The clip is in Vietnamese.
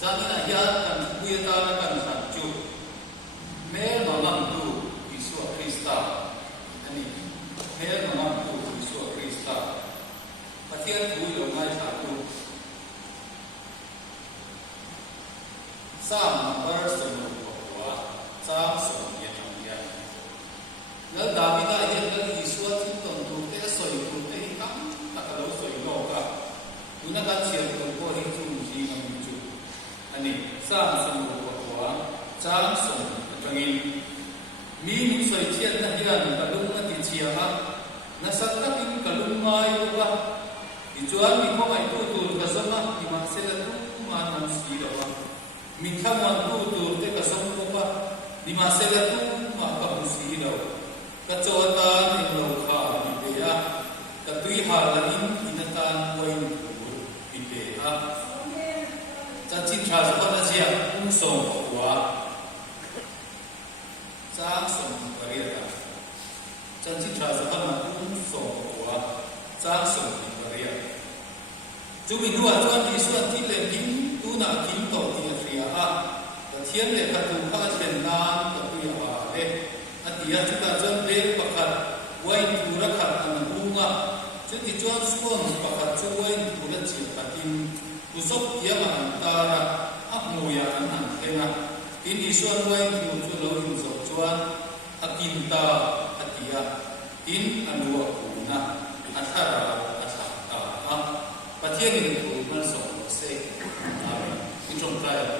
Zangina hian kan kuya ta kan san chu mer mamam tu Isu Krista ani mer mamam tu Isu Krista pathian tu lo ngai sa tu sam number sum wa sam sum ye thang ya ngal davida hian kan Isu tin tong tu te soi tu te kam ta ka lo soi lo ka tuna kan chian tu ko hi chu ji ngam chu ani sam sum wa sam sum tangin mi min soi chian na hian kalung na ti chia ha na sat ta kin kalung mai wa i chuan mi ko mai tu tu ka sama i ma se la tu ma nan si lo wa mi kha ma tu tu te ka sam ko pa i ma se la tu ma ka si lo ka chota ni lo kha ni pe ya ka tui ha la in tan wai ni pe ha cha chin tra sa ta chia so wa Giang sum Maria, chân chính tra sa hana cũng so wa Giang sum Maria. Chúng mình nuôi chuan đi xuân thi lệ kín tu na kín tổ tiền phia ha, và thiên lệ các tu khá trên nan các tu ya lệ, anh tia chúng ta chuan lệ bạc hạt, quay tu ra hạt anh buông à, chúng thì chuan xuân bạc hạt chuan quay tu ra chiết bạc kim, tu sốc tia mà anh ta ra, áp mùi anh thế na, kín đi xuân quay tu chuan lâu hình dọc chuan akinta atia in anua kuna athara athata pathian in ku man so se amen in trong tai